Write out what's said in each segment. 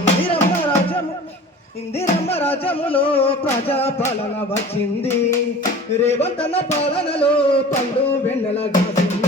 ఇందిరమ్మ రాజ్యము ఇందిరమ్మ రాజములో ప్రజా పాలన వచ్చింది. రేవంతన పాలనలో పండు వెన్నెల గాసింది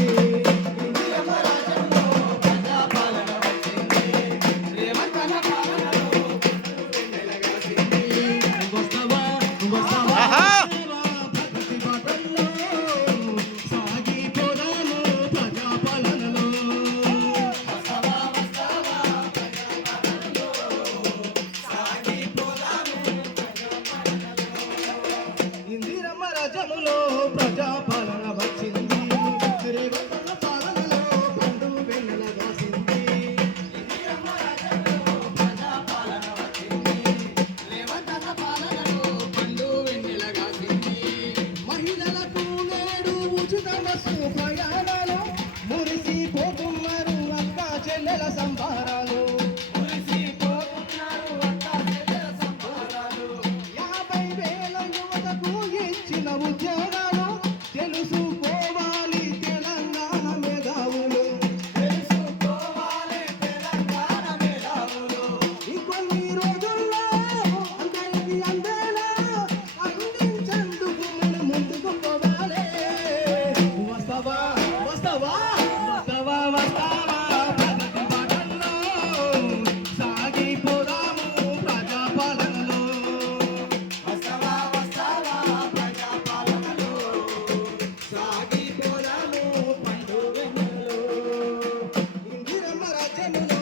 Hallelujah.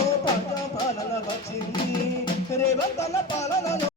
పాలన వచ్చింది. రేవంతన పాలనలో